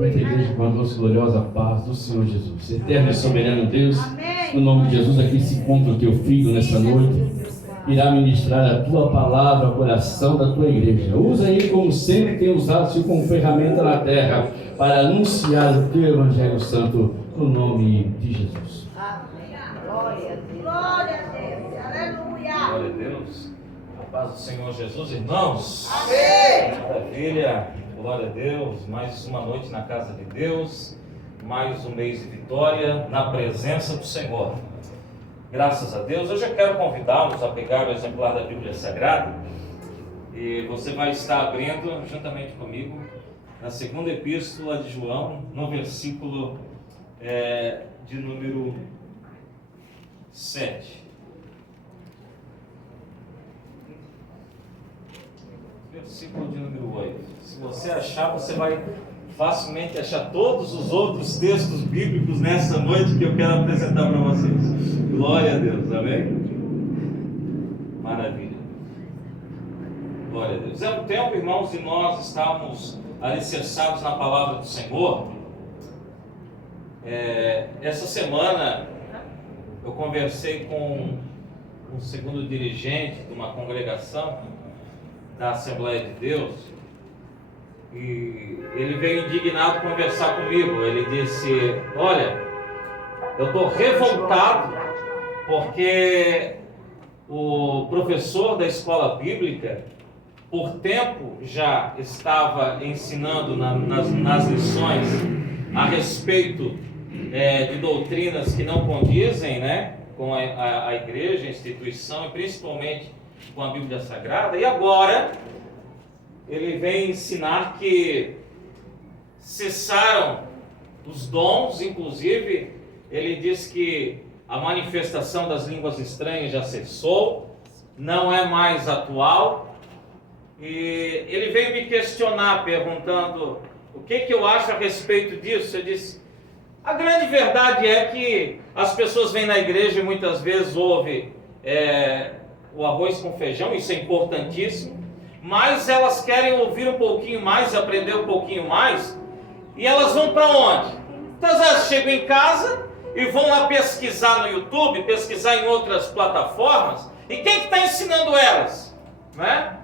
Cumprimento a igreja com a doce gloriosa paz do Senhor Jesus. Eterno e soberano Deus, no nome de Jesus, aqui se encontra o teu filho nessa noite. Irá ministrar a tua palavra ao coração da tua igreja. Usa ele como sempre tem usado como ferramenta na terra para anunciar o teu evangelho santo no nome de Jesus. Amém. Glória a Deus. Glória a Deus. Aleluia. Glória a Deus. A paz do Senhor Jesus, irmãos. Amém. Maravilha. Glória a Deus. Mais uma noite na casa de Deus. Mais um mês de vitória na presença do Senhor. Graças a Deus. Hoje eu quero convidá-los a pegar o exemplar da Bíblia Sagrada. E você vai estar abrindo juntamente comigo na segunda epístola de João, no versículo de número 7. Versículo de número 8. Se você achar, você vai facilmente achar todos os outros textos bíblicos nessa noite que eu quero apresentar para vocês. Glória a Deus, amém? Maravilha. Glória a Deus. É um tempo, irmãos, de nós estarmos alicerçados na palavra do Senhor. Essa semana eu conversei com um segundo dirigente de uma congregação da Assembleia de Deus e ele veio indignado conversar comigo. Ele disse: olha, eu estou revoltado porque o professor da escola bíblica por tempo já estava ensinando nas lições a respeito de doutrinas que não condizem, né, com a igreja, a instituição e principalmente com a Bíblia Sagrada, e agora ele vem ensinar que cessaram os dons. Inclusive ele diz que a manifestação das línguas estranhas já cessou, não é mais atual, e ele veio me questionar perguntando o que eu acho a respeito disso. Eu disse: a grande verdade é que as pessoas vêm na igreja e muitas vezes ouvem o arroz com feijão, isso é importantíssimo, mas elas querem ouvir um pouquinho mais, aprender um pouquinho mais, e elas vão para onde? Então elas chegam em casa e vão lá pesquisar no YouTube, pesquisar em outras plataformas, e quem que está ensinando elas? Né?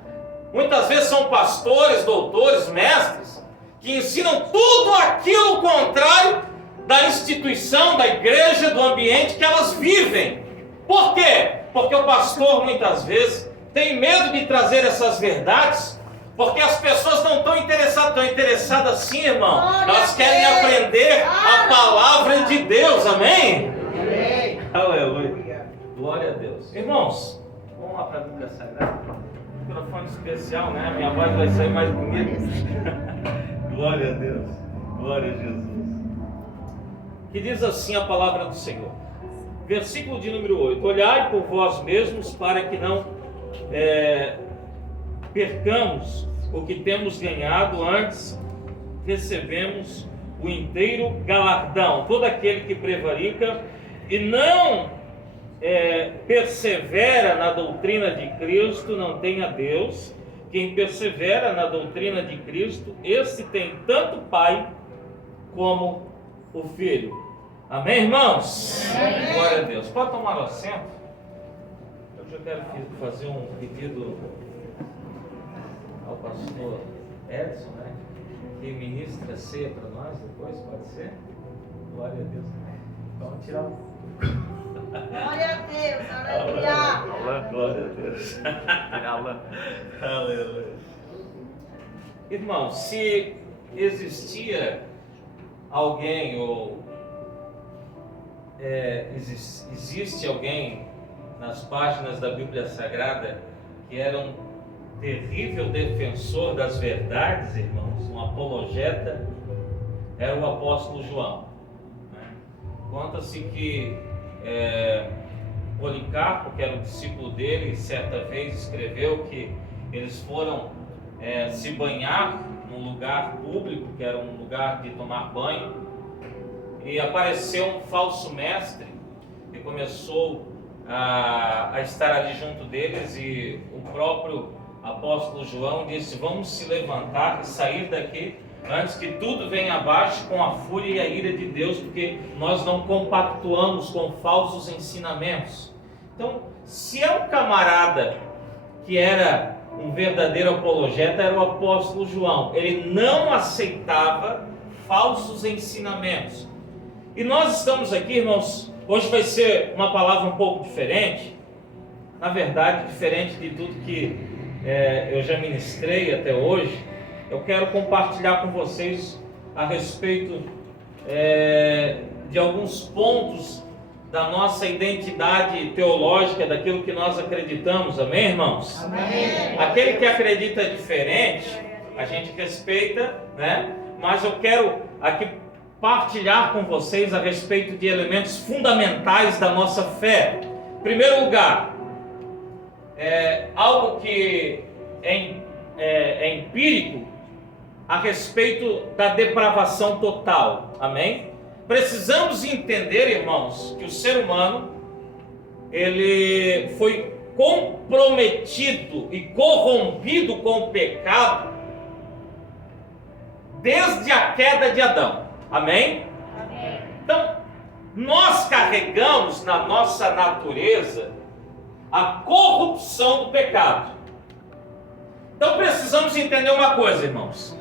Muitas vezes são pastores, doutores, mestres, que ensinam tudo aquilo contrário da instituição, da igreja, do ambiente que elas vivem. Por quê? Porque o pastor muitas vezes tem medo de trazer essas verdades, porque as pessoas não estão interessadas sim, irmão. Elas querem aprender a palavra de Deus, amém? Amém. Aleluia. Glória a Deus. Irmãos, vamos lá para a Bíblia Sagrada. Microfone especial, né? Minha voz vai sair mais bonita. Glória a Deus. Glória a Jesus. Que diz assim a palavra do Senhor. Versículo de número 8. Olhai por vós mesmos para que não percamos o que temos ganhado, antes recebemos o inteiro galardão. Todo aquele que prevarica e não persevera na doutrina de Cristo não tem a Deus. Quem persevera na doutrina de Cristo, esse tem tanto Pai como o Filho. Amém, irmãos? Amém. Glória a Deus. Pode tomar o assento. Eu já quero fazer um pedido ao pastor Edson, né, que ministra a ceia para nós depois, pode ser? Glória a Deus. Vamos tirar o... Glória a Deus. Aleluia. Glória a Deus. Aleluia. Irmão, se existia alguém ou existe alguém nas páginas da Bíblia Sagrada que era um terrível defensor das verdades, irmãos, um apologeta, era o apóstolo João, né? Conta-se que Policarpo, que era um discípulo dele, certa vez escreveu que eles foram se banhar num lugar público, que era um lugar de tomar banho, e apareceu um falso mestre e começou a estar ali junto deles, e o próprio apóstolo João disse: vamos se levantar e sair daqui, Antes que tudo venha abaixo com a fúria e a ira de Deus, porque nós não compactuamos com falsos ensinamentos. Então, se é um camarada que era um verdadeiro apologeta, era o apóstolo João. Ele não aceitava falsos ensinamentos. E nós estamos aqui, irmãos, hoje vai ser uma palavra um pouco diferente. Na verdade, diferente de tudo que eu já ministrei até hoje. Eu quero compartilhar com vocês a respeito de alguns pontos da nossa identidade teológica, daquilo que nós acreditamos, amém, irmãos? Amém. Aquele que acredita diferente, a gente respeita, né? Mas eu quero aqui partilhar com vocês a respeito de elementos fundamentais da nossa fé. Em primeiro lugar, algo que é empírico a respeito da depravação total, amém? Precisamos entender, irmãos, que o ser humano ele foi comprometido e corrompido com o pecado desde a queda de Adão, amém? Amém. Então, nós carregamos na nossa natureza a corrupção do pecado. Então precisamos entender uma coisa, irmãos.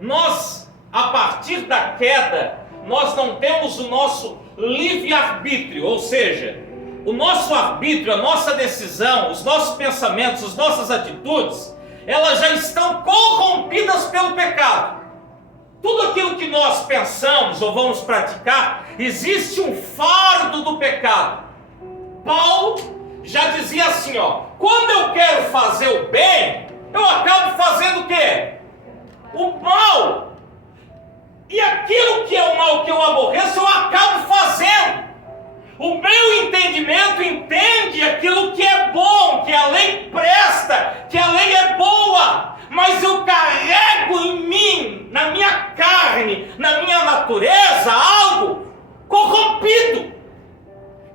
Nós, a partir da queda, nós não temos o nosso livre-arbítrio, ou seja, o nosso arbítrio, a nossa decisão, os nossos pensamentos, as nossas atitudes, elas já estão corrompidas pelo pecado. Tudo aquilo que nós pensamos ou vamos praticar, existe um fardo do pecado. Paulo já dizia assim, quando eu quero fazer o bem, eu acabo fazendo o quê? O mal. E aquilo que é o mal que eu aborreço, eu acabo fazendo. O meu entendimento entende aquilo que é bom, que a lei presta, que a lei é boa. Mas eu carrego em mim, na minha carne, na minha natureza, algo corrompido,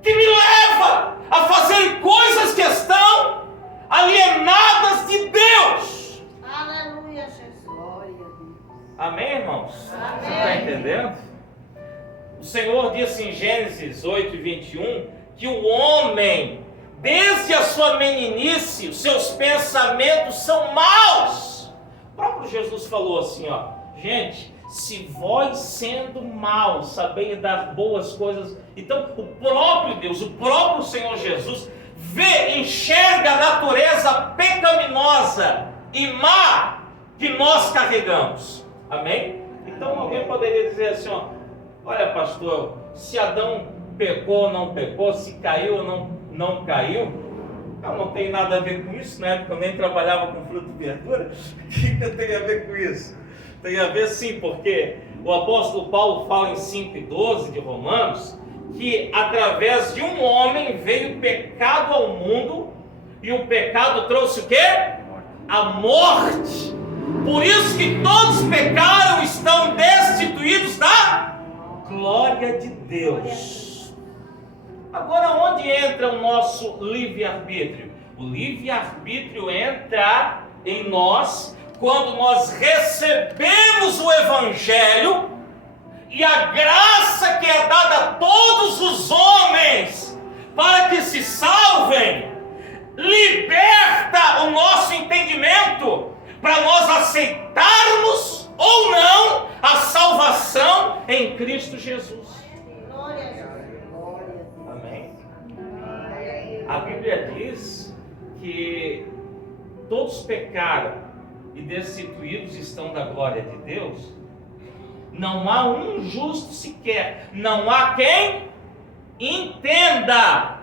que me leva a fazer coisas que estão alienadas de Deus. Aleluia, Jesus. Amém, irmãos? Amém. Você está entendendo? O Senhor disse em Gênesis 8:21 que o homem, desde a sua meninice, os seus pensamentos são maus. O próprio Jesus falou assim, gente, se vós sendo maus sabeis dar boas coisas. Então o próprio Deus, o próprio Senhor Jesus enxerga a natureza pecaminosa e má que nós carregamos. Amém? Então alguém poderia dizer assim, olha pastor, se Adão pecou ou não pecou, se caiu ou não caiu, eu não tenho nada a ver com isso, né? Porque eu nem trabalhava com fruta e verdura. O que eu tenho a ver com isso? Tem a ver sim, porque o apóstolo Paulo fala em 5:12 de Romanos, que através de um homem veio o pecado ao mundo, e o pecado trouxe o quê? A morte. Por isso que todos pecaram e estão destituídos da glória de Deus. Agora, onde entra o nosso livre-arbítrio? O livre-arbítrio entra em nós quando nós recebemos o Evangelho e a graça que é dada a todos os homens para que se salvem, liberta o nosso entendimento para nós aceitarmos ou não a salvação em Cristo Jesus. Amém? A Bíblia diz que todos pecaram e destituídos estão da glória de Deus. Não há um justo sequer, não há quem entenda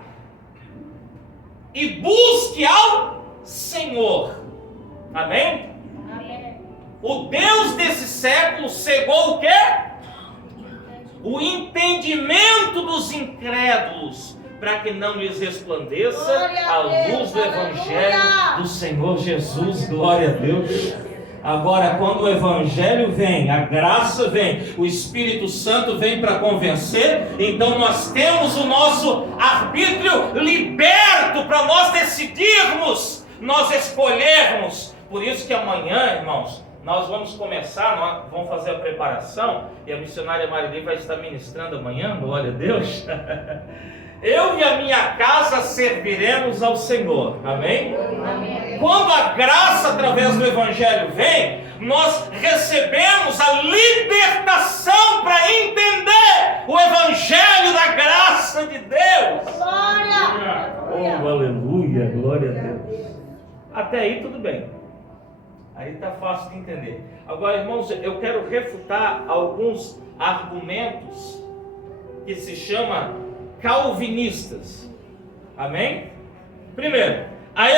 e busque ao Senhor. Amém? O Deus desse século cegou o quê? O entendimento dos incrédulos, para que não lhes resplandeça a luz do Evangelho do Senhor Jesus. Glória a Deus. Agora, quando o Evangelho vem, a graça vem, o Espírito Santo vem para convencer, então nós temos o nosso arbítrio liberto para nós decidirmos, nós escolhermos. Por isso que amanhã, irmãos, nós vamos começar, nós vamos fazer a preparação, e a missionária Marili vai estar ministrando amanhã, glória a Deus. Eu e a minha casa serviremos ao Senhor, amém? Amém. Quando a graça através do Evangelho vem, nós recebemos a libertação para entender o Evangelho da graça de Deus. Glória! Oh, aleluia, glória a Deus. Até aí tudo bem. Aí está fácil de entender. Agora, irmãos, eu quero refutar alguns argumentos que se chamam calvinistas. Amém? Primeiro, a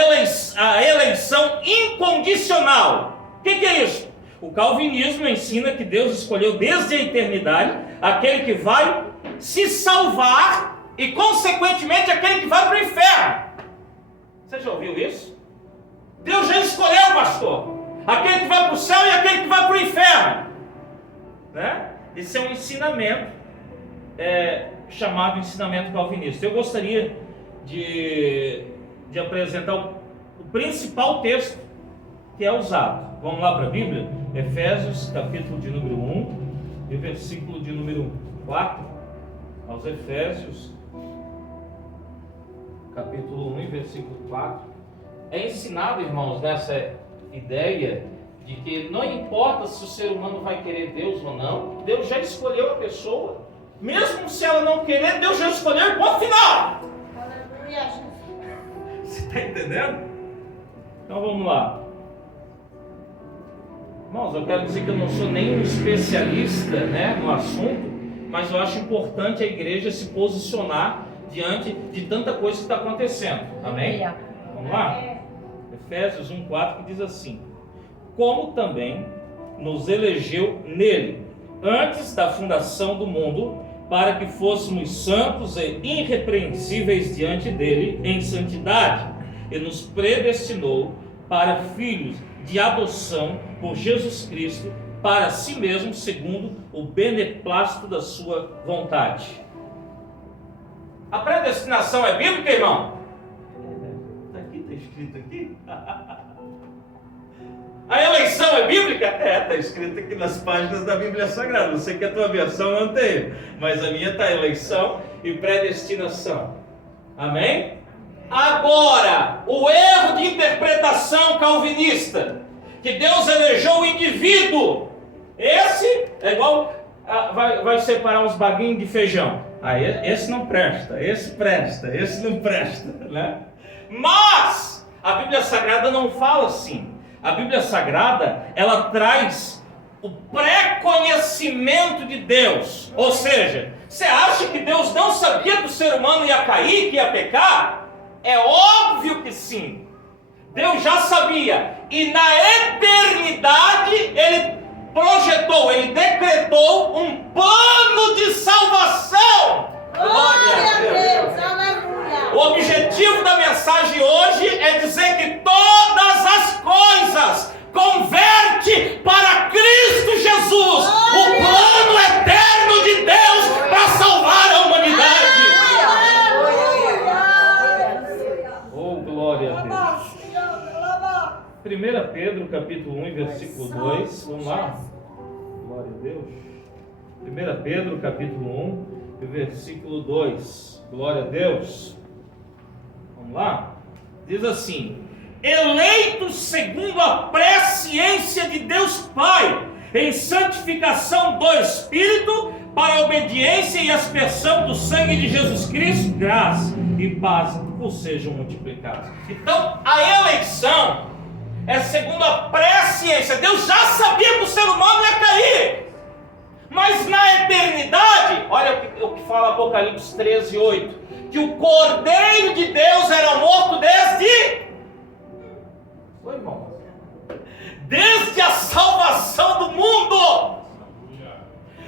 eleição incondicional. O que é isso? O calvinismo ensina que Deus escolheu desde a eternidade aquele que vai se salvar e, consequentemente, aquele que vai para o inferno. Você já ouviu isso? Deus já escolheu, pastor, aquele que vai para o céu e aquele que vai para o inferno, né? Esse é um ensinamento chamado ensinamento calvinista. Eu gostaria de apresentar o principal texto que é usado. Vamos lá para a Bíblia? Efésios, capítulo de número 1 e versículo de número 4. Aos Efésios, capítulo 1 e versículo 4. É ensinado, irmãos, nessa ideia de que não importa se o ser humano vai querer Deus ou não, Deus já escolheu a pessoa. Mesmo se ela não querer, Deus já escolheu e ponto final. Aleluia, Jesus. Você está entendendo? Então vamos lá. Irmãos, eu quero dizer que eu não sou nenhum especialista, né, no assunto, mas eu acho importante a igreja se posicionar diante de tanta coisa que está acontecendo. Amém? Vamos lá? Efésios 1,4 que diz assim: como também nos elegeu nele, antes da fundação do mundo, para que fôssemos santos e irrepreensíveis diante dele em santidade, e nos predestinou para filhos de adoção por Jesus Cristo, para si mesmo, segundo o beneplácito da sua vontade. A predestinação é bíblica, irmão? Está aqui, está escrito aqui. A eleição é bíblica? Está escrito aqui nas páginas da Bíblia Sagrada. Não sei que a tua versão não tem, mas a minha está eleição e predestinação. Amém? Agora, o erro de interpretação calvinista, que Deus elegeu o indivíduo, esse é igual, vai separar uns baguinhos de feijão. Esse não presta, esse não presta, né? Mas a Bíblia Sagrada não fala assim. A Bíblia Sagrada, ela traz o pré-conhecimento de Deus. Ou seja, você acha que Deus não sabia que o ser humano ia cair, que ia pecar? É óbvio que sim. Deus já sabia. E na eternidade, Ele projetou, Ele decretou um plano de salvação. Glória a Deus, aleluia. O objetivo da mensagem hoje é dizer que todas as coisas converte para Cristo Jesus, o plano eterno de Deus para salvar a humanidade. Oh, glória a Deus. 1 Pedro capítulo 1 versículo 2, vamos lá. Glória a Deus. 1 Pedro capítulo 1 versículo 2, glória a Deus. Vamos lá? Diz assim: eleitos segundo a presciência de Deus Pai, em santificação do Espírito, para a obediência e aspersão do sangue de Jesus Cristo, graça e paz vos sejam multiplicados. Então, a eleição é segundo a presciência. Deus já sabia que o ser humano ia cair, mas na eternidade, olha o que fala Apocalipse 13:8, que o Cordeiro de Deus era morto desde... Oi, irmão? Desde a salvação do mundo.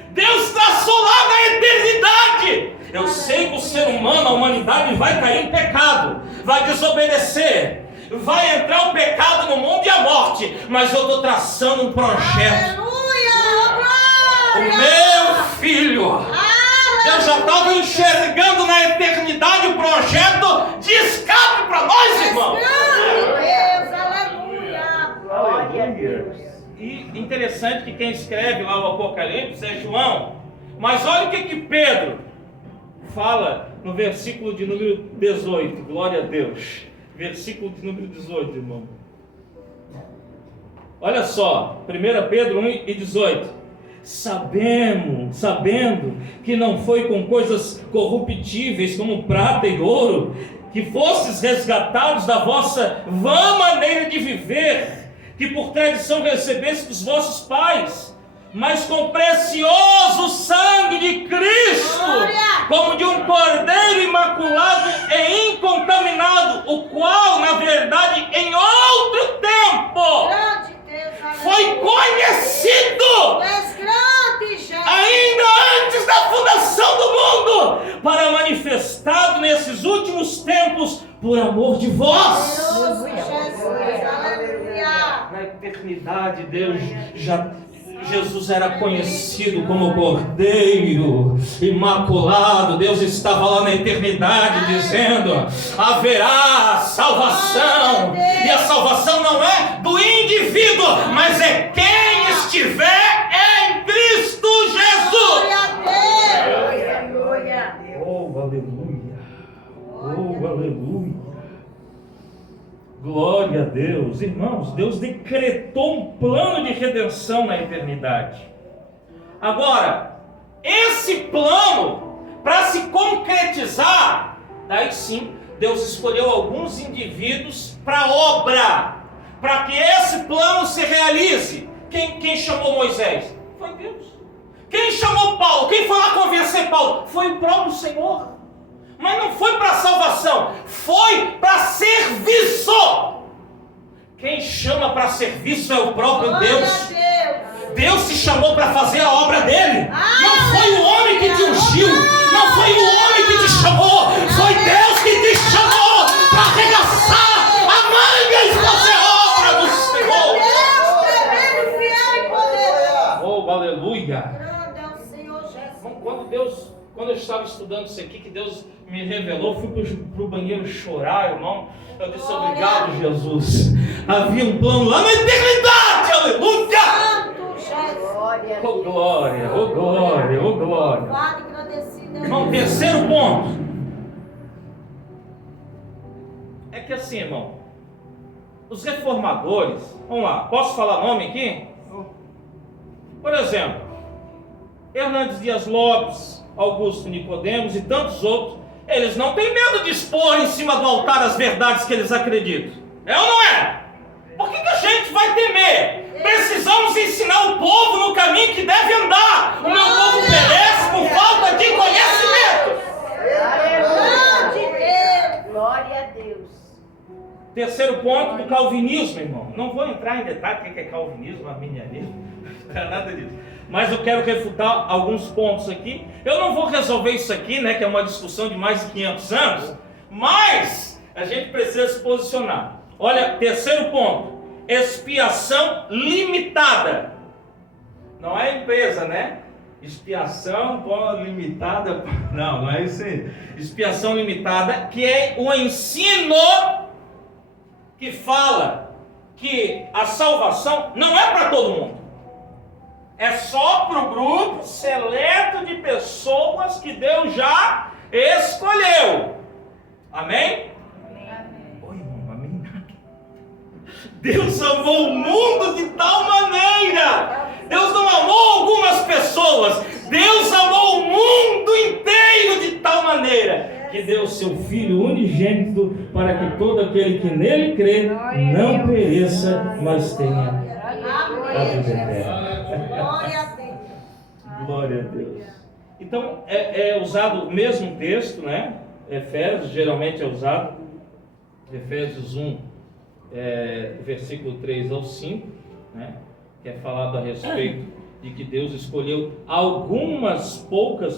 Deus traçou lá na eternidade. Eu sei que o ser humano, a humanidade, vai cair em pecado, vai desobedecer, vai entrar o pecado no mundo e a morte, mas eu estou traçando um projeto. O meu filho, Deus já estava enxergando na eternidade o projeto de escape para nós, irmãos. Deus, aleluia. Aleluia. E interessante que quem escreve lá o Apocalipse é João. Mas olha o que Pedro fala no versículo de número 18. Glória a Deus. Versículo de número 18, irmão. Olha só, 1 Pedro 1:18. Sabendo que não foi com coisas corruptíveis como prata e ouro que fostes resgatados da vossa vã maneira de viver, que por tradição recebeste dos vossos pais, mas com precioso sangue de Cristo, como de um cordeiro imaculado e incontaminado, o qual, na verdade, em outro tempo foi conhecido, ainda antes da fundação do mundo, para manifestado nesses últimos tempos por amor de vós. Na eternidade, Jesus era conhecido como Cordeiro Imaculado. Deus estava lá na eternidade dizendo: haverá salvação. E a salvação não é do indivíduo, mas é quem estiver em Cristo Jesus. Oh, aleluia. Oh, aleluia. Glória a Deus. Irmãos, Deus decretou um plano de redenção na eternidade. Agora, esse plano, para se concretizar, daí sim, Deus escolheu alguns indivíduos para a obra, para que esse plano se realize. Quem chamou Moisés? Foi Deus. Quem chamou Paulo? Quem foi lá convencer Paulo? Foi o próprio Senhor. Mas não foi para salvação, foi para serviço. Quem chama para serviço é o próprio Deus. Deus te chamou para fazer a obra dele. Não foi o homem que te ungiu, não foi o homem que te chamou, foi Deus que te chamou para arregaçar a manga e fazer a obra do Senhor. Oh, aleluia. Quando eu estava estudando isso aqui, que Deus me revelou, fui para o banheiro chorar, irmão. Eu disse: obrigado, Jesus. Havia um plano lá na eternidade, aleluia! Oh glória, oh glória, oh glória. Irmão, terceiro ponto. É que assim, irmão, os reformadores, vamos lá, posso falar nome aqui? Por exemplo, Hernandes Dias Lopes, Augusto Nicodemos e tantos outros, eles não têm medo de expor em cima do altar as verdades que eles acreditam. É ou não é? Por que a gente vai temer? Precisamos ensinar o povo no caminho que deve andar. O meu povo perece por falta de conhecimento. Glória a Deus. Terceiro ponto do calvinismo, irmão. Não vou entrar em detalhe o que é calvinismo, arminianismo, não é nada disso. Mas eu quero refutar alguns pontos aqui. Eu não vou resolver isso aqui, né, que é uma discussão de mais de 500 anos, mas a gente precisa se posicionar. Olha, terceiro ponto: expiação limitada. Não é empresa, né? Expiação limitada. Não é isso aí. Expiação limitada, que é o ensino que fala que a salvação não é para todo mundo. É só para o grupo seleto de pessoas que Deus já escolheu. Amém? Amém. Oi, irmão, amém. Deus amou o mundo de tal maneira. Deus não amou algumas pessoas. Deus amou o mundo inteiro de tal maneira que deu seu Filho unigênito para que todo aquele que nele crê não pereça, mas tenha a vida eterna. Glória a Deus. Então é usado o mesmo texto, né? Efésios, geralmente é usado Efésios 1, versículo 3 ao 5, né? Que é falado a respeito de que Deus escolheu algumas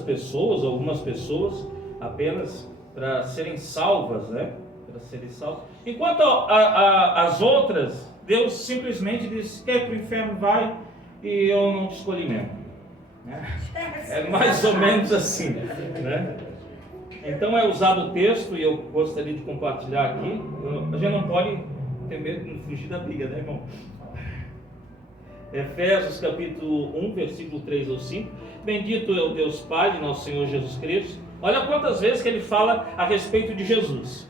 pessoas apenas para serem salvas, né? Para serem salvas. Enquanto as outras, Deus simplesmente disse: quer ir para o inferno, vai, e eu não te escolhi mesmo. É mais ou menos assim, né? Então é usado o texto, e eu gostaria de compartilhar aqui. A gente não pode ter medo de fugir da briga, né, irmão? Efésios capítulo 1, versículo 3 ou 5. Bendito é o Deus Pai de nosso Senhor Jesus Cristo. Olha quantas vezes que ele fala a respeito de Jesus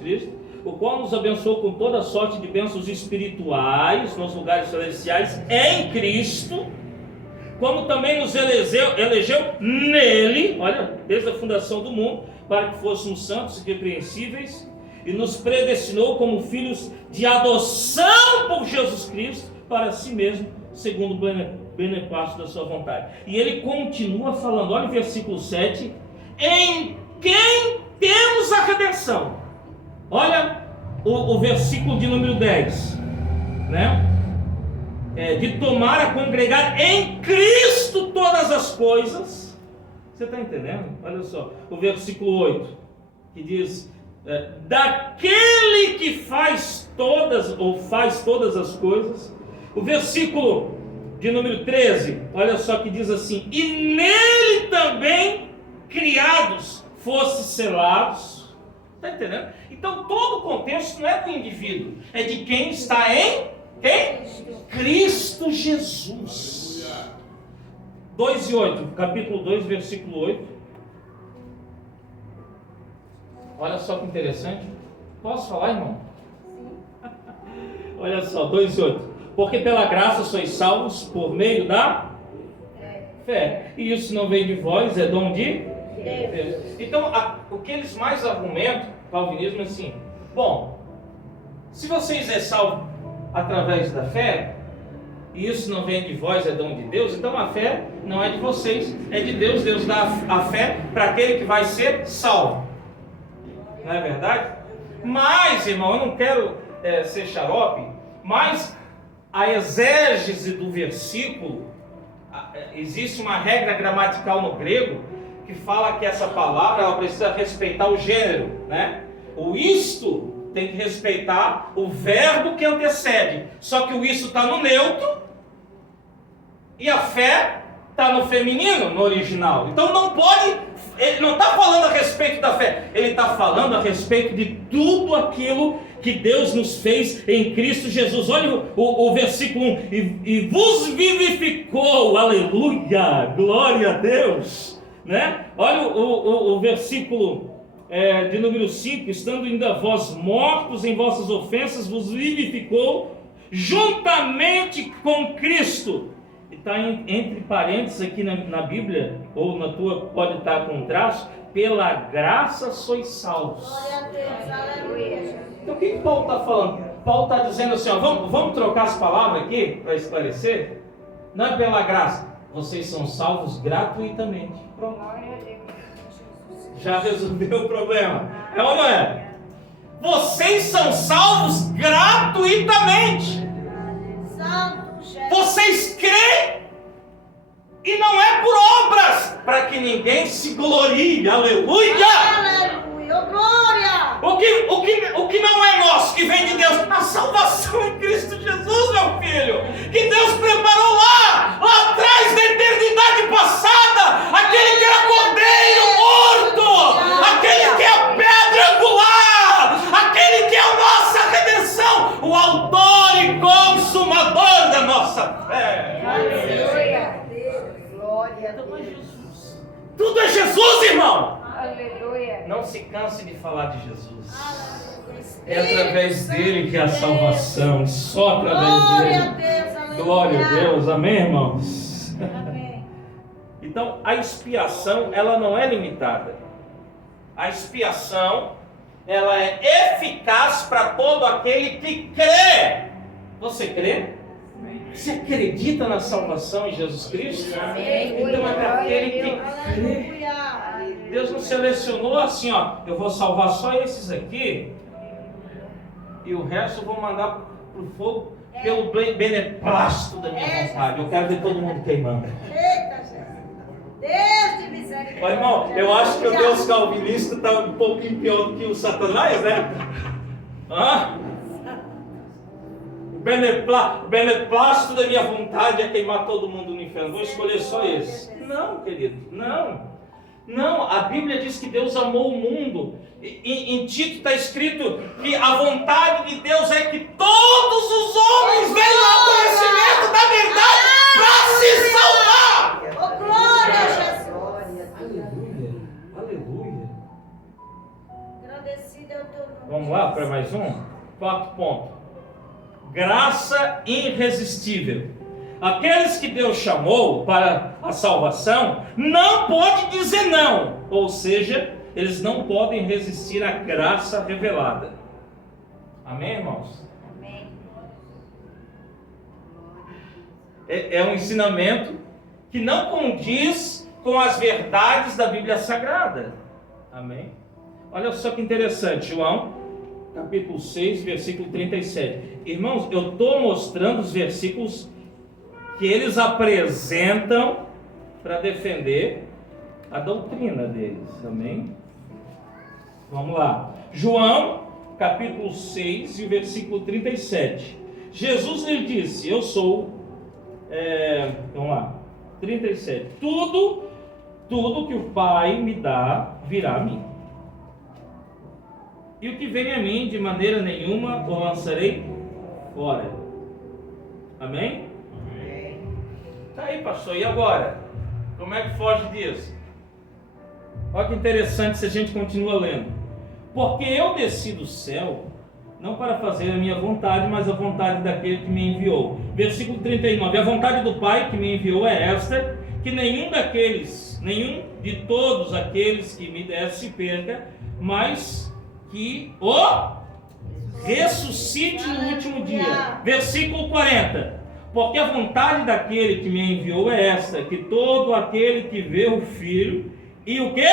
Cristo, o qual nos abençoou com toda sorte de bênçãos espirituais nos lugares celestiais em Cristo, como também nos elegeu nele, olha, desde a fundação do mundo, para que fôssemos santos e irrepreensíveis, e nos predestinou como filhos de adoção por Jesus Cristo para si mesmo, segundo o beneplácito da sua vontade. E ele continua falando, olha o versículo 7, em quem temos a redenção. Olha o versículo de número 10, né? De tomar a congregar em Cristo todas as coisas. Você está entendendo? Olha só, o versículo 8, que diz, daquele que faz todas as coisas. O versículo de número 13, olha só que diz assim, e nele também criados fossem selados. Está entendendo? Então todo o contexto não é do indivíduo, é de quem está em quem? Cristo Jesus. 2 e 8, capítulo 2, versículo 8. Olha só que interessante. Posso falar, irmão? Olha só, 2 e 8. Porque pela graça sois salvos por meio da fé. E isso não vem de vós, é dom de Deus. Então, o que eles mais argumentam, o calvinismo, é assim: bom, se vocês é salvo através da fé, e isso não vem de vós, é dom de Deus, então a fé não é de vocês, é de Deus. Deus dá a fé para aquele que vai ser salvo. Não é verdade? Mas, irmão, eu não quero ser xarope, mas a exégese do versículo, existe uma regra gramatical no grego que fala que essa palavra ela precisa respeitar o gênero, né? O isto tem que respeitar o verbo que antecede, só que o isto está no neutro e a fé está no feminino, no original. Então não pode, ele não está falando a respeito da fé, ele está falando a respeito de tudo aquilo que Deus nos fez em Cristo Jesus. Olha o versículo 1, e vos vivificou, aleluia, glória a Deus, né? Olha o versículo de número 5, estando ainda vós mortos em vossas ofensas, vos vivificou juntamente com Cristo. E está entre parênteses aqui na Bíblia, ou na tua pode estar com traço, pela graça sois salvos. Glória a Deus, aleluia. Então o que Paulo está falando? Paulo está dizendo assim, ó, vamos trocar as palavras aqui para esclarecer? Não é pela graça, vocês são salvos gratuitamente. Pronto. Já resolveu o problema. É ou não é? Vocês são salvos gratuitamente. Vocês creem e não é por obras, para que ninguém se glorie. Aleluia! Aleluia, glória! O que não é nosso, que vem de Deus, a salvação em Cristo Jesus, meu filho, que Deus preparou lá atrás da eternidade passada, aquele que era cordeiro morto, aquele que é a pedra angular, aquele que é a nossa redenção, o autor e consumador da nossa fé. Aleluia! Glória a Deus. Tudo é Jesus, irmão. Aleluia! Não se canse de falar de Jesus. É através dele que é a salvação, só através dele. Glória a Deus, amém, irmãos? Amém. Então, a expiação, ela não é limitada. A expiação, ela é eficaz para todo aquele que crê. Você crê? Você acredita na salvação em Jesus Cristo? Amém. Então é para aquele que crê. Deus não selecionou assim, ó, eu vou salvar só esses aqui e o resto eu vou mandar para o fogo pelo beneplácito da minha vontade. Eu quero ver todo mundo queimando. Eita, Jesus. Deus de misericórdia. Ó, irmão, eu acho que o Deus calvinista está um pouquinho pior do que o Satanás, né? O beneplácito da minha vontade é queimar todo mundo no inferno. Vou escolher só esse. Não, querido, não. Não, a Bíblia diz que Deus amou o mundo. Em Tito está escrito que a vontade de Deus é que todos os homens venham ao conhecimento conhecimento da verdade para se salvar. Oh, glória a Jesus. Aleluia, aleluia. Agradecido é o teu nome. Vamos lá para mais um? Quarto ponto. Graça irresistível. Aqueles que Deus chamou para a salvação não pode dizer não, ou seja, eles não podem resistir à graça revelada. Amém, irmãos? Amém. É um ensinamento que não condiz com as verdades da Bíblia Sagrada. Amém? Olha só que interessante, João, capítulo 6, versículo 37. Irmãos, eu estou mostrando os versículos que eles apresentam para defender a doutrina deles. Amém? Vamos lá. João, capítulo 6, e versículo 37. Jesus lhe disse, eu sou... vamos lá. 37. Tudo que o Pai me dá, virá a mim. E o que vem a mim, de maneira nenhuma, o lançarei fora. Amém? Tá aí, pastor. E agora? Como é que foge disso? Olha que interessante se a gente continua lendo. Porque eu desci do céu, não para fazer a minha vontade, mas a vontade daquele que me enviou. Versículo 39. A vontade do Pai que me enviou é esta, que nenhum de todos aqueles que me desse se perca, mas que o ressuscite no último dia. Versículo 40. Porque a vontade daquele que me enviou é esta, que todo aquele que vê o Filho e o quê?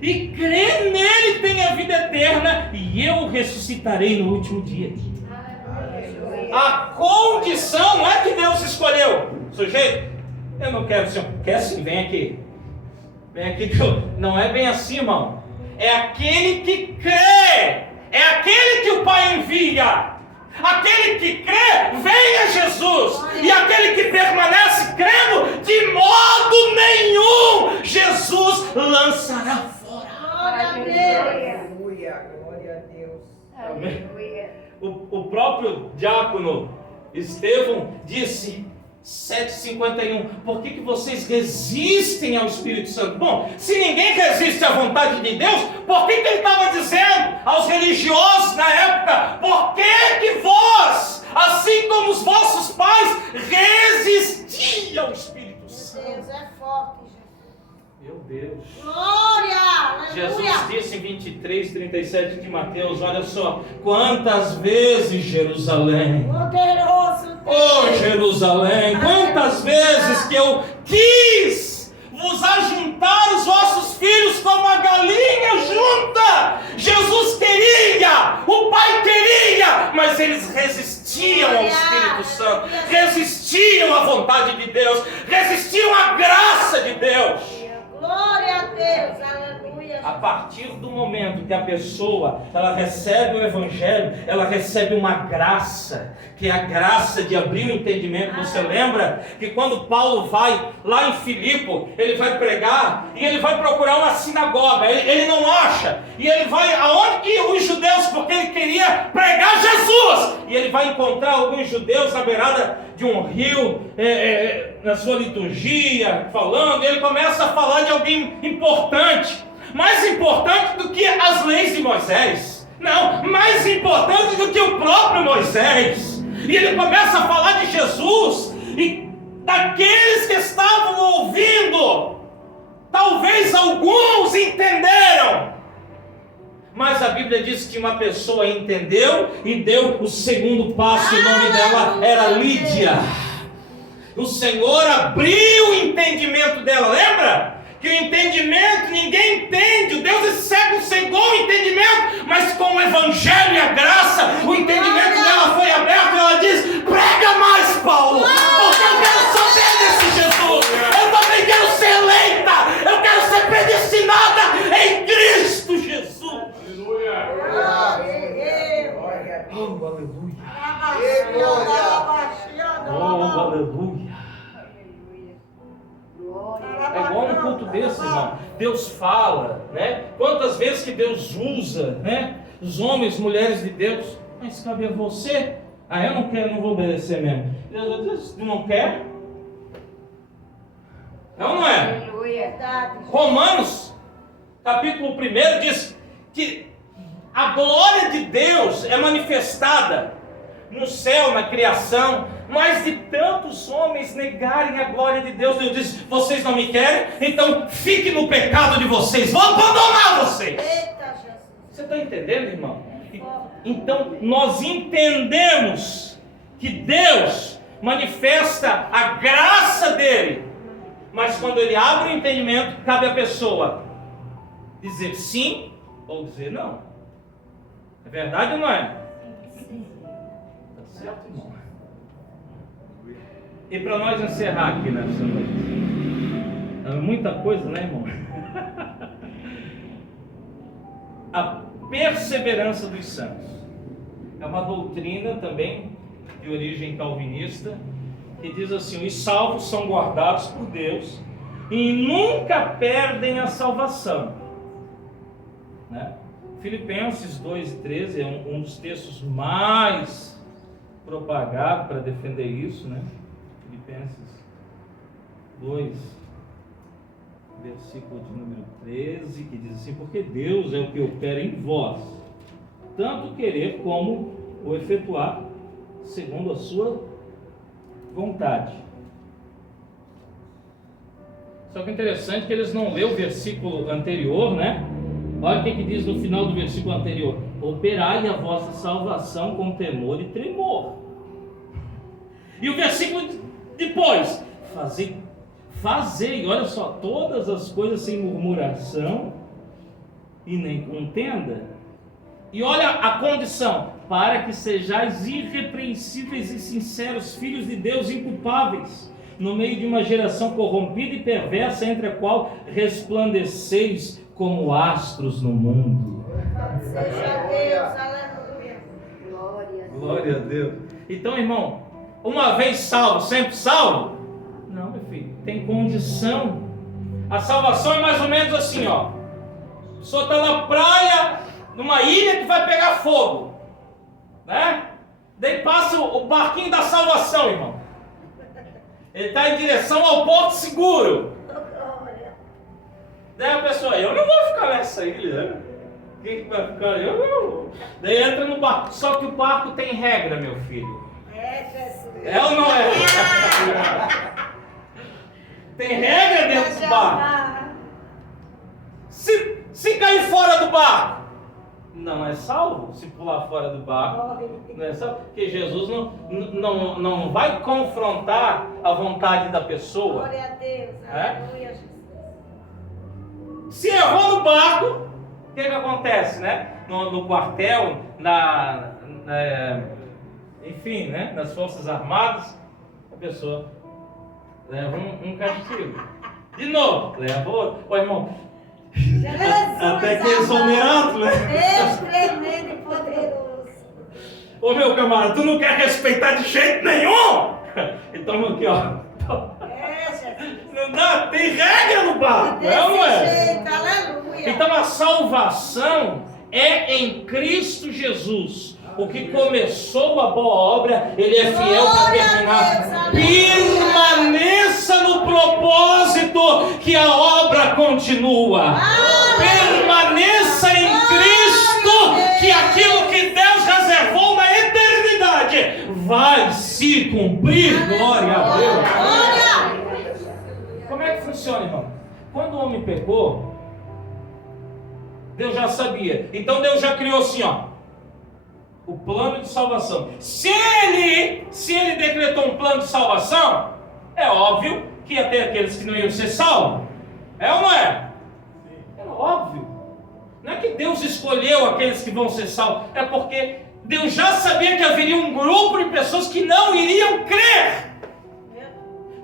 E crê nele tem a vida eterna, e eu o ressuscitarei no último dia. A condição não é que Deus escolheu. Sujeito, eu não quero ser. Quer sim, vem aqui. Vem aqui que eu... Não é bem assim, irmão. É aquele que crê. É aquele que o Pai envia. Aquele que crê, vem a Jesus. E aquele que permanece crendo, de modo nenhum, Jesus lançará fora. Glória a Deus. Aleluia, glória a Deus. Amém. O próprio diácono Estevão disse, 7,51, por que vocês resistem ao Espírito Santo? Bom, se ninguém resiste à vontade de Deus, por que ele estava dizendo aos religiosos na época, por que vós, assim como os vossos pais, resistiam ao Espírito Santo? Deus é forte, Jesus. Meu Deus. Glória! Aleluia! Jesus disse em 23:37 de Mateus, olha só, quantas vezes Jerusalém, Poderoso oh Jerusalém, quantas vezes que eu quis vos ajuntar os vossos filhos como a galinha junta. Jesus queria, o Pai queria, mas eles resistiam ao Espírito Santo, resistiam à vontade de Deus, resistiam à graça de Deus. Glória a Deus, aleluia. A partir do momento que a pessoa ela recebe o Evangelho, ela recebe uma graça, que é a graça de abrir o entendimento. Você lembra que quando Paulo vai lá em Filipe, ele vai pregar e ele vai procurar uma sinagoga, ele não acha, e ele vai aonde iam os judeus, porque ele queria pregar Jesus, e ele vai encontrar alguns judeus na beirada de um rio, na sua liturgia, falando, e ele começa a falar de alguém importante, mais importante do que as leis de Moisés, não, mais importante do que o próprio Moisés, e ele começa a falar de Jesus, e daqueles que estavam ouvindo, talvez alguns entenderam, mas a Bíblia diz que uma pessoa entendeu e deu o segundo passo. O nome dela era Lídia. O Senhor abriu o entendimento dela. Lembra? Que o entendimento ninguém entende. O Deus desse século cegou o entendimento. Mas com o Evangelho e a graça, o entendimento dela foi aberto. E ela diz, prega mais, Paulo. Porque eu quero saber desse Jesus. Eu também quero ser eleita. Eu quero ser predestinada em Cristo Jesus. Oh, aleluia. Oh, aleluia. É igual um culto desse, irmão. Deus fala, né? Quantas vezes que Deus usa, né? Os homens, mulheres de Deus. Mas cabe a você Ah, eu não quero, não vou obedecer mesmo. Deus não quer? É ou não é? Aleluia. Romanos, capítulo 1, diz que a glória de Deus é manifestada no céu, na criação, mas de tantos homens negarem a glória de Deus, Deus diz: vocês não me querem? Então fiquem no pecado de vocês, vou abandonar vocês. Eita, Jesus. Você está entendendo, irmão? Então nós entendemos que Deus manifesta a graça dele, mas quando ele abre o entendimento, cabe à pessoa dizer sim ou dizer não. É verdade ou não é? Está certo, irmão? E para nós encerrar aqui nessa noite, é muita coisa, né, irmão? A perseverança dos santos é uma doutrina também de origem calvinista, que diz assim: os salvos são guardados por Deus e nunca perdem a salvação, né? Filipenses 2:13 é um dos textos mais propagados para defender isso, né? Filipenses 2, versículo de número 13, que diz assim: porque Deus é o que opera em vós, tanto querer como o efetuar, segundo a sua vontade. Só que é interessante que eles não lêem o versículo anterior, né? Olha o que diz no final do versículo anterior: operai a vossa salvação com temor e tremor. E o versículo depois: fazei, olha só, todas as coisas sem murmuração e nem contenda. E olha a condição: para que sejais irrepreensíveis e sinceros, filhos de Deus inculpáveis, no meio de uma geração corrompida e perversa, entre a qual resplandeceis como astros no mundo. Seja Deus, aleluia. Glória a Deus. Então, irmão, uma vez salvo, sempre salvo? Não, meu filho, tem condição. A salvação é mais ou menos assim, ó. A pessoa está na praia, numa ilha que vai pegar fogo, né? Daí passa o barquinho da salvação, irmão. Ele está em direção ao porto seguro. Daí a pessoa: eu não vou ficar nessa ilha, né? Quem que vai ficar? Eu não. Daí entra no barco. Só que o barco tem regra, meu filho. É, Jesus. É ou não é? Tem regra dentro do barco. Se cair fora do barco, não é salvo. Se pular fora do barco, não é salvo. Porque Jesus não vai confrontar a vontade da pessoa. Glória a Deus, aleluia, Jesus. Se errou no barco, o que acontece, né? No quartel, enfim, né? Nas Forças Armadas, a pessoa leva um castigo. De novo, leva outro. Ô, irmão, Jesus, até que exonerado, né? Deus tremendo e poderoso. Ô, meu camarada, tu não quer respeitar de jeito nenhum? Então, aqui, ó. É, Jesus. Não dá, tem regra no barco, é ou não é? Desse jeito, aleluia. Então a salvação é em Cristo Jesus. O que começou a boa obra, Ele é fiel para terminar. Permaneça no propósito, que a obra continua. Permaneça em Cristo, que aquilo que Deus reservou na eternidade vai se cumprir. Glória a Deus. Como é que funciona, irmão? Quando o homem pecou, Deus já sabia. Então Deus já criou assim, ó, o plano de salvação. Se ele decretou um plano de salvação, é óbvio que ia ter aqueles que não iam ser salvos. É ou não é? É óbvio. Não é que Deus escolheu aqueles que vão ser salvos, é porque Deus já sabia que haveria um grupo de pessoas que não iriam crer.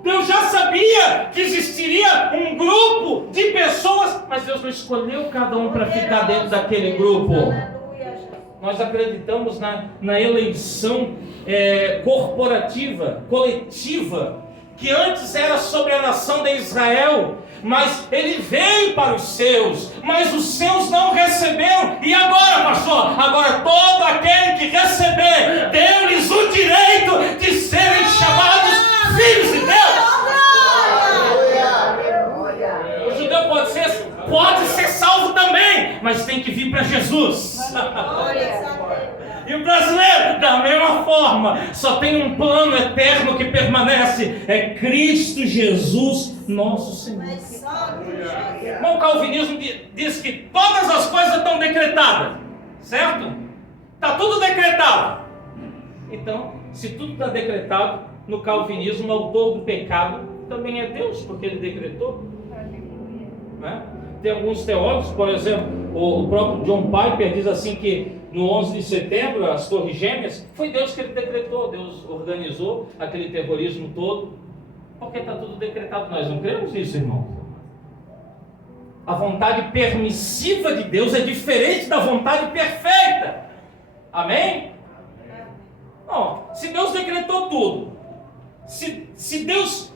Deus já sabia que existiria um grupo de pessoas, mas Deus não escolheu cada um para ficar dentro daquele grupo. Nós acreditamos na eleição corporativa, coletiva, que antes era sobre a nação de Israel, mas ele veio para os seus, mas os seus não receberam. E agora, pastor? Agora todo aquele que receber, deu-lhes o direito de serem chamados filhos de Deus. O judeu pode ser salvo também, mas tem que vir para Jesus. E o brasileiro, da mesma forma, só tem um plano eterno que permanece: é Cristo Jesus, nosso Senhor. O calvinismo diz que todas as coisas estão decretadas, certo? Está tudo decretado. Então, se tudo está decretado, no calvinismo, o autor do pecado também é Deus, porque ele decretou. Né? Tem alguns teólogos, por exemplo, o próprio John Piper diz assim que no 11 de setembro, as Torres Gêmeas, foi Deus que ele decretou, Deus organizou aquele terrorismo todo, porque está tudo decretado. Nós não cremos nisso, irmão. A vontade permissiva de Deus é diferente da vontade perfeita. Amém? Não, se Deus decretou tudo, se Deus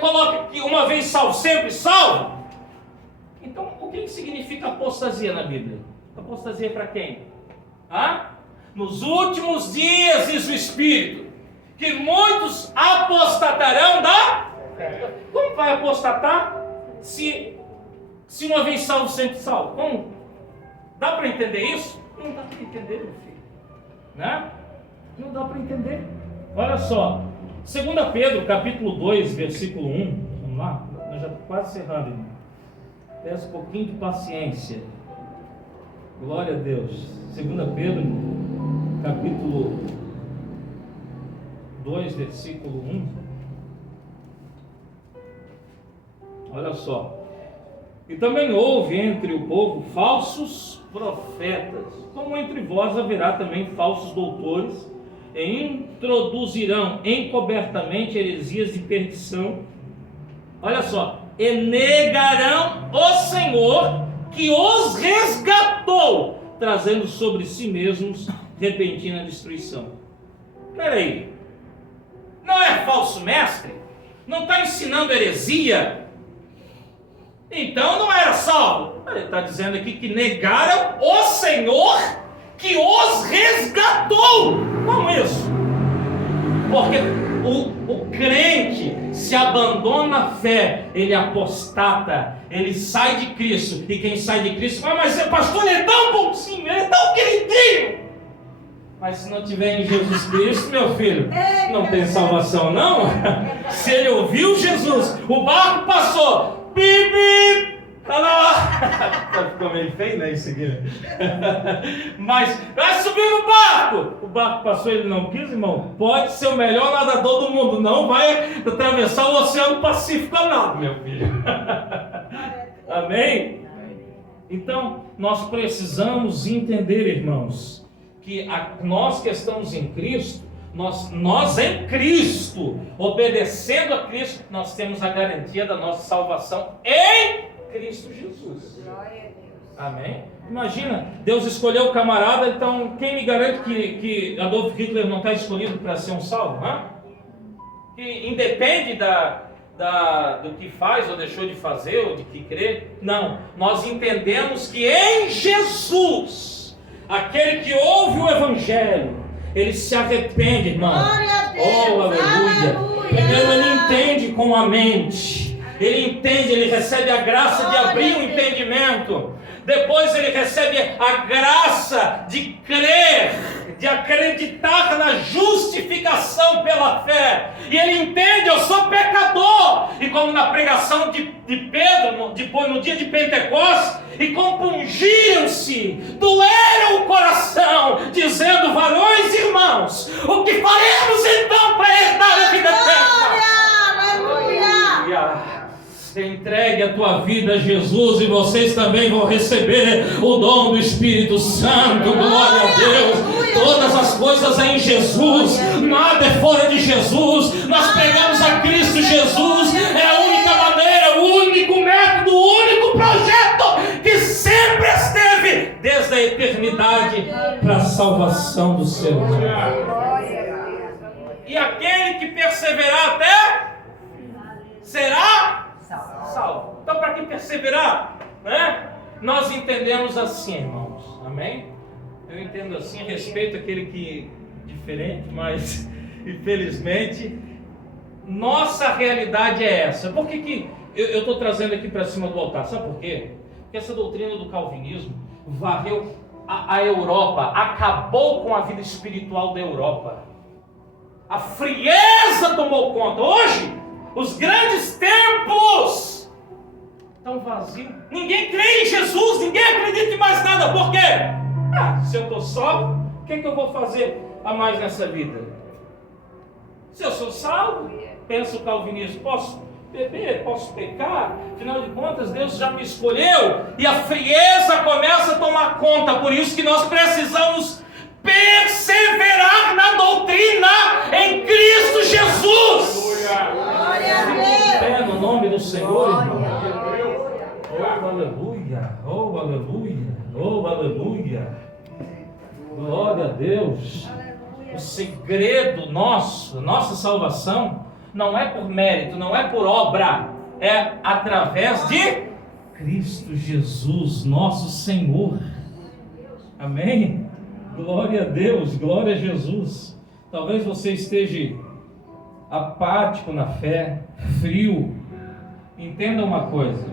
coloca que uma vez salvo, sempre salvo, então o que significa apostasia na Bíblia? Apostasia para quem? Nos últimos dias, diz o Espírito, que muitos apostatarão da... Como vai apostatar se uma vez salvo, sempre salvo? Como? Dá para entender isso? Não dá para entender, meu filho. Né? Não dá para entender. Olha só, 2 Pedro, capítulo 2, versículo 1. Vamos lá? Nós já estamos quase encerrando, irmão. Peço um pouquinho de paciência. Glória a Deus. 2 Pedro, capítulo 2, versículo 1. Olha só. E também houve entre o povo falsos profetas, como entre vós haverá também falsos doutores, e introduzirão encobertamente heresias de perdição. Olha só. E negarão o Senhor que os resgatou, trazendo sobre si mesmos repentina destruição. Espera aí, não é falso mestre? Não está ensinando heresia? Então não era salvo. Ele está dizendo aqui que negaram o Senhor que os resgatou. Como isso? Porque o crente se abandona a fé, ele apostata, ele sai de Cristo. E quem sai de Cristo, mas pastor, ele é tão bonzinho, ele é tão queridinho. Mas se não tiver em Jesus Cristo, meu filho, não tem salvação não. Se ele ouviu Jesus, o barco passou, bibi, ficou meio feio, né, isso aqui. Mas vai subir no barco. O barco passou, ele não quis, irmão. Pode ser o melhor nadador do mundo, não vai atravessar o Oceano Pacífico a nada, meu filho. Amém? Então, nós precisamos entender, irmãos, que nós que estamos em Cristo, nós em Cristo, obedecendo a Cristo, nós temos a garantia da nossa salvação em Cristo Jesus. Amém? Imagina, Deus escolheu o camarada, então quem me garante que Adolf Hitler não está escolhido para ser um salvo? Que independe do que faz ou deixou de fazer ou de que crê? Não, nós entendemos que em Jesus, aquele que ouve o Evangelho, ele se arrepende, irmão. Oh, aleluia. Primeiro ele entende com a mente. Ele entende, ele recebe a graça de abrir o entendimento. Depois ele recebe a graça de crer, de acreditar na justificação pela fé. E ele entende, eu sou pecador. E como na pregação de Pedro, depois no dia de Pentecostes, e compungiam-se, doeram o coração, dizendo: varões e irmãos, o que faremos então para herdar a vida eterna? Aleluia! Entregue a tua vida a Jesus e vocês também vão receber o dom do Espírito Santo. Glória a Deus. Todas as coisas é em Jesus, nada é fora de Jesus. Nós pregamos a Cristo Jesus, é a única maneira, o único método, o único projeto que sempre esteve desde a eternidade para a salvação do ser humano. E aquele que perseverar até será salvo. Então, para que perseverar? Né? Nós entendemos assim, irmãos. Amém? Eu entendo assim, respeito aquele que é diferente, mas infelizmente nossa realidade é essa. Por que eu estou trazendo aqui para cima do altar? Sabe por quê? Porque essa doutrina do calvinismo varreu a Europa, acabou com a vida espiritual da Europa. A frieza tomou conta. Hoje, os grandes templos estão vazios. Ninguém crê em Jesus, ninguém acredita em mais nada. Por quê? Se eu estou salvo, o que eu vou fazer a mais nessa vida? Se eu sou salvo, pensa o calvinismo, posso beber, posso pecar, afinal de contas Deus já me escolheu, e a frieza começa a tomar conta. Por isso que nós precisamos perseverar na doutrina em Cristo Jesus. Glória a Deus. No nome do Senhor, irmão. Oh, aleluia, oh, aleluia, oh, aleluia. Glória a Deus. O segredo nosso, nossa salvação, não é por mérito, não é por obra, é através de Cristo Jesus, nosso Senhor. Amém? Glória a Deus, glória a Jesus. Talvez você esteja apático na fé, frio. Entenda uma coisa: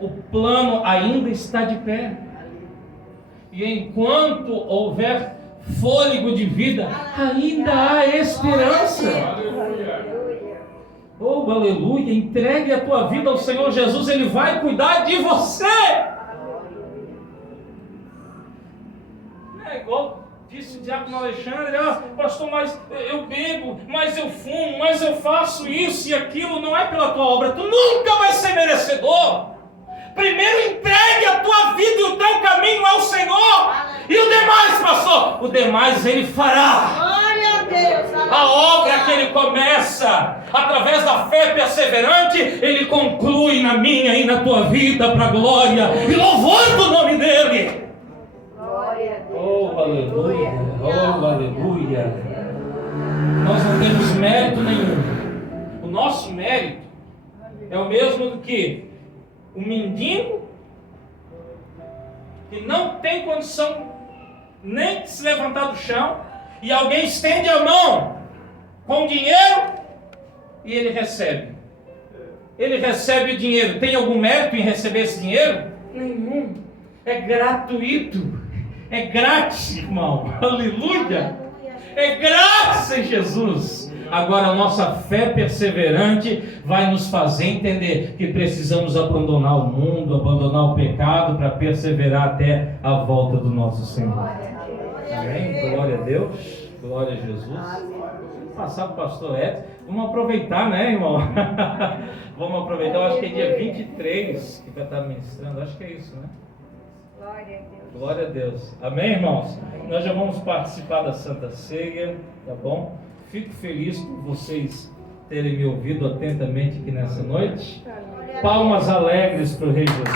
o plano ainda está de pé. E enquanto houver fôlego de vida, ainda há esperança. Oh, aleluia! Entregue a tua vida ao Senhor Jesus, Ele vai cuidar de você. É igual disse o diácono Alexandre: pastor, mas eu bebo, mas eu fumo, mas eu faço isso e aquilo. Não é pela tua obra, tu nunca vai ser merecedor. Primeiro entregue a tua vida e o teu caminho ao Senhor. E o demais, pastor, o demais Ele fará. Glória a Deus. A obra que Ele começa, através da fé perseverante, Ele conclui na minha e na tua vida, para a glória e louvor do nome dEle. Glória a Deus. Oh, aleluia, oh, aleluia. Nós não temos mérito nenhum. O nosso mérito é o mesmo do que o mendigo que não tem condição nem de se levantar do chão, e alguém estende a mão com dinheiro e ele recebe. Ele recebe o dinheiro. Tem algum mérito em receber esse dinheiro? Nenhum. É gratuito. É grátis, irmão. Aleluia. É graça em Jesus. Agora a nossa fé perseverante vai nos fazer entender que precisamos abandonar o mundo, abandonar o pecado, para perseverar até a volta do nosso Senhor. Amém? Glória a Deus. Glória a Jesus. Vamos passar para o pastor Edson. Vamos aproveitar, né, irmão? Vamos aproveitar. Eu acho que é dia 23 que vai estar ministrando. Acho que é isso, né? Glória a Deus. Glória a Deus. Amém, irmãos? Nós já vamos participar da Santa Ceia, tá bom? Fico feliz por vocês terem me ouvido atentamente aqui nessa noite. Palmas alegres para o Rei Jesus.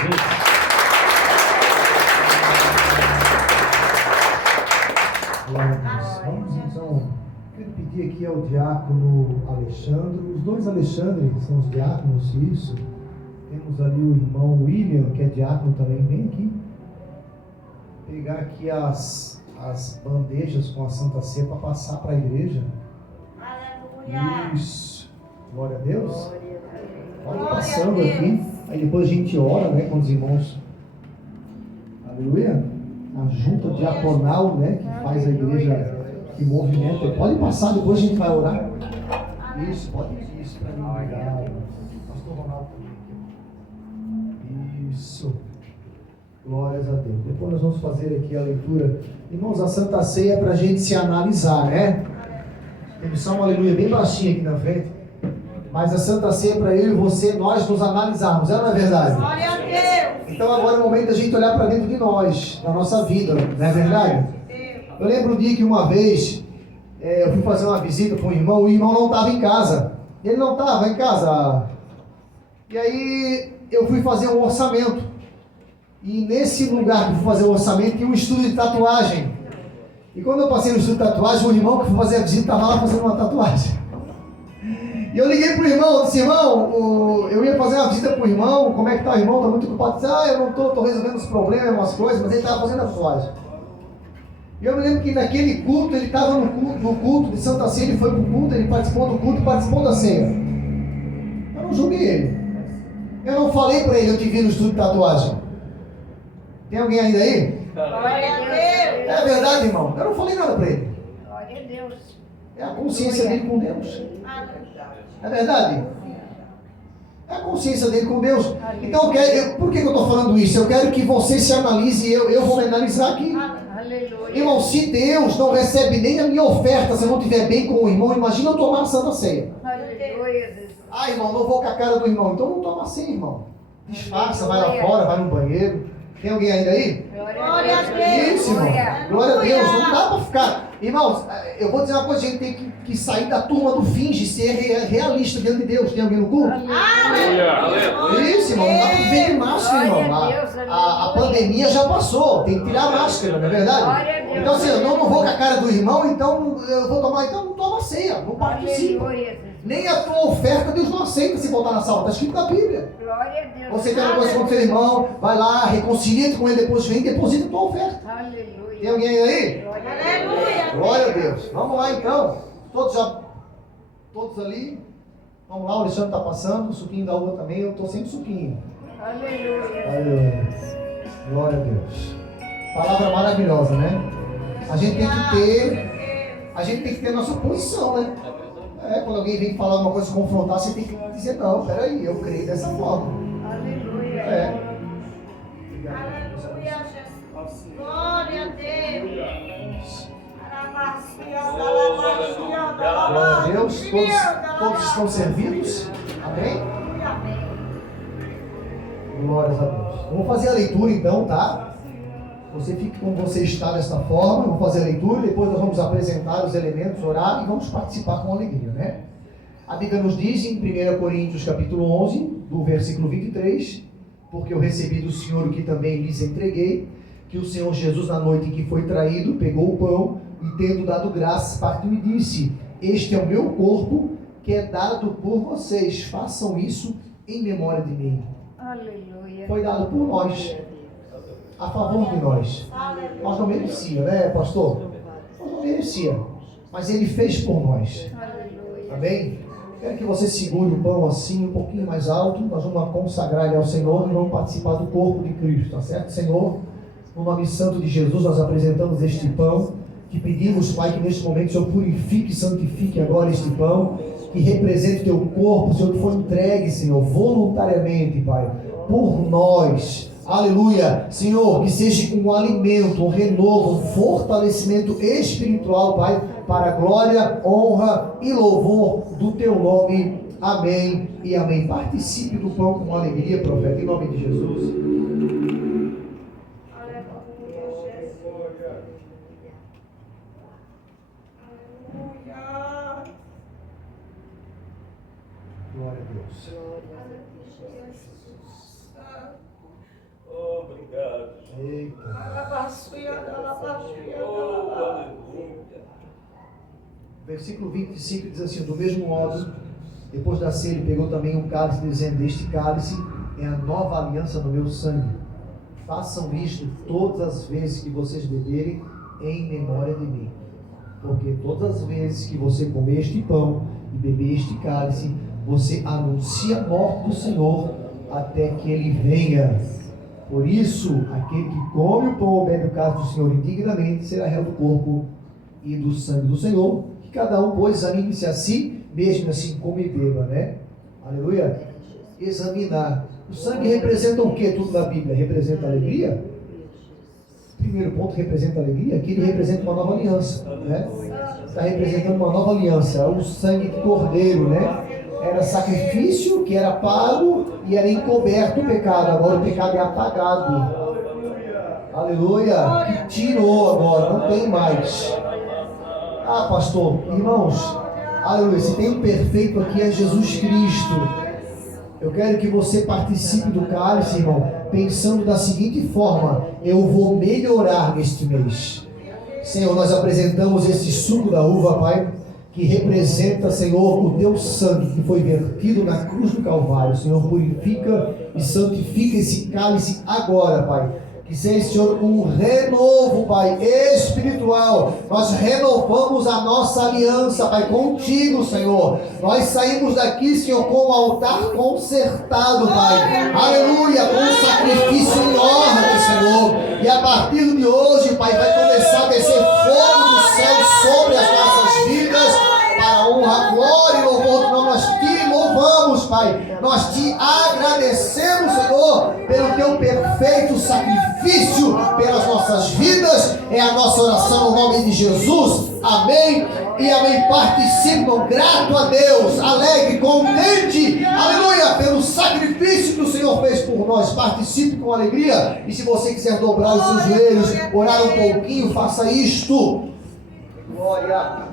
Glória a Deus. Vamos então, quero pedir aqui ao diácono Alexandre. Os dois Alexandre são os diáconos, isso. Temos ali o irmão William, que é diácono também. Vem aqui. Pegar aqui as bandejas com a Santa Ceia para passar para a igreja. Aleluia. Isso. Glória a Deus. Pode Glória passando a Deus. aqui. Aí depois a gente ora, né, com os irmãos. Aleluia. A junta diaconal, né, que faz a igreja, que movimenta. Pode passar, depois a gente vai orar. Isso, pode ir isso para mim. Obrigado. Pastor Ronaldo também. Isso. Glórias a Deus. Depois nós vamos fazer aqui a leitura. Irmãos, a Santa Ceia é para a gente se analisar, né? Tem só uma aleluia bem baixinha aqui na frente. Mas a Santa Ceia é para eu e você, nós nos analisarmos. Não é verdade? Glória a Deus. Então agora é o momento da gente olhar para dentro de nós, da nossa vida. Não é verdade? Eu lembro um dia que uma vez eu fui fazer uma visita para um irmão. O irmão não estava em casa. Ele não estava em casa. E aí eu fui fazer um orçamento. E nesse lugar que eu fui fazer o orçamento tinha um estúdio de tatuagem. E quando eu passei no estúdio de tatuagem, o irmão que foi fazer a visita estava lá fazendo uma tatuagem. E eu liguei pro irmão, disse, irmão, eu ia fazer uma visita pro irmão, como é que tá o irmão? Tá muito ocupado. Disse, eu não tô resolvendo os problemas, umas coisas, mas ele tava fazendo a tatuagem. E eu me lembro que naquele culto, ele estava no culto de Santa Ceia, ele foi pro culto, ele participou do culto e participou da ceia. Eu não julguei ele. Eu não falei para ele, eu te vi no estudo de tatuagem. Tem alguém ainda aí? Glória a Deus. É verdade, irmão. Eu não falei nada para ele. Glória a Deus. É a consciência dele com Deus. É verdade? É a consciência dele com Deus. Então, por que eu estou falando isso? Eu quero que você se analise e eu vou me analisar aqui. Aleluia. Irmão, se Deus não recebe nem a minha oferta se eu não estiver bem com o irmão, imagina eu tomar a Santa Ceia. Aleluia. Ah, irmão, não vou com a cara do irmão. Então não toma ceia, irmão. Disfarça, vai lá fora, vai no banheiro. Tem alguém ainda aí? Glória a Deus. Isso, irmão. Glória a Deus. Não dá para ficar. Irmãos, eu vou dizer uma coisa, a gente tem que sair da turma do finge, ser realista diante de Deus. Tem alguém no culto? Isso, irmão. Não dá para viver de máscara, irmão. A pandemia já passou. Tem que tirar a máscara, não é verdade? Então, assim, eu não vou com a cara do irmão, então eu vou tomar. Então não toma ceia, não participa. Nem a tua oferta Deus não aceita se voltar na sala. Está escrito na Bíblia. Glória a Deus. Você tem uma coisa com o seu irmão, vai lá, reconcilia com ele, depois vem e deposita a tua oferta. Aleluia. Tem alguém aí? Aleluia. Glória a Deus. Vamos lá então. Todos ali. Vamos lá, o Alexandre está passando, o suquinho da uva também, eu estou sem suquinho. Aleluia. Aleluia. Glória a Deus. Palavra maravilhosa, né? A gente tem que ter a nossa posição, né? Quando alguém vem falar uma coisa, confrontar, você tem que dizer, não, peraí, eu creio dessa forma. Aleluia. Aleluia, Jesus. Glória a Deus. Glória a Deus. Todos estão servidos? Amém? Glórias a Deus. Vamos fazer a leitura então, tá? Você fique como você está desta forma, vamos fazer a leitura, depois nós vamos apresentar os elementos, orar e vamos participar com alegria, né? A Bíblia nos diz em 1 Coríntios capítulo 11, do versículo 23, porque eu recebi do Senhor o que também lhes entreguei, que o Senhor Jesus na noite em que foi traído, pegou o pão e tendo dado graças, partiu e disse, este é o meu corpo que é dado por vocês, façam isso em memória de mim. Aleluia. Foi dado por nós, a favor de nós. Nós não merecíamos, né, pastor? Nós não merecíamos, mas Ele fez por nós. Aleluia. Amém? Quero que você segure o pão assim, um pouquinho mais alto. Nós vamos consagrar ele ao Senhor e vamos participar do corpo de Cristo, tá certo, Senhor? No nome santo de Jesus, nós apresentamos este pão. Que pedimos, Pai, que neste momento o Senhor purifique e santifique agora este pão, que represente o teu corpo, Senhor, que foi entregue, Senhor, voluntariamente, Pai, por nós. Aleluia, Senhor, que seja um alimento, um renovo, um fortalecimento espiritual, Pai, para a glória, honra e louvor do Teu nome. Amém e amém. Participe do pão com alegria, profeta, em nome de Jesus. Glória a Deus. Obrigado. Eita. Versículo 25 diz assim: do mesmo modo, depois da ceia, ele pegou também um cálice, dizendo: este cálice é a nova aliança no meu sangue. Façam isto todas as vezes que vocês beberem, em memória de mim. Porque todas as vezes que você comer este pão e beber este cálice, você anuncia a morte do Senhor até que Ele venha. Por isso, aquele que come o pão ou bebe o cálice do Senhor indignamente será réu do corpo e do sangue do Senhor. Que cada um, pois, examine-se a si mesmo, assim como e beba, né? Aleluia. Examinar. O sangue representa o que tudo na Bíblia? Representa alegria? Primeiro ponto, representa alegria. Aqui ele representa uma nova aliança, né? Está representando uma nova aliança. O sangue de cordeiro, né? Era sacrifício que era pago e era encoberto o pecado. Agora o pecado é apagado. Aleluia. Que tirou agora, não tem mais. Ah, pastor, irmãos, aleluia. Se tem um perfeito aqui é Jesus Cristo. Eu quero que você participe do cálice, irmão, pensando da seguinte forma: eu vou melhorar neste mês. Senhor, nós apresentamos esse suco da uva, Pai, que representa, Senhor, o teu sangue que foi vertido na cruz do Calvário. Senhor, purifica e santifica esse cálice agora, Pai. Que seja, Senhor, um renovo, Pai, espiritual. Nós renovamos a nossa aliança, Pai, contigo, Senhor. Nós saímos daqui, Senhor, com o altar consertado, Pai. Aleluia, com um sacrifício em ordem, Senhor. E a partir de hoje, Pai, vai começar a descer fogo do céu sobre as nossas vidas, para a honra, glória e louvor do nome. Nós te louvamos, Pai. Nós te agradecemos, Senhor, pelo teu perfeito sacrifício pelas nossas vidas. É a nossa oração no nome de Jesus. Amém e amém. Participam, grato a Deus, alegre, contente, aleluia, pelo sacrifício que o Senhor fez por nós. Participe com alegria. E se você quiser dobrar os seus joelhos, orar um pouquinho, faça isto. Glória.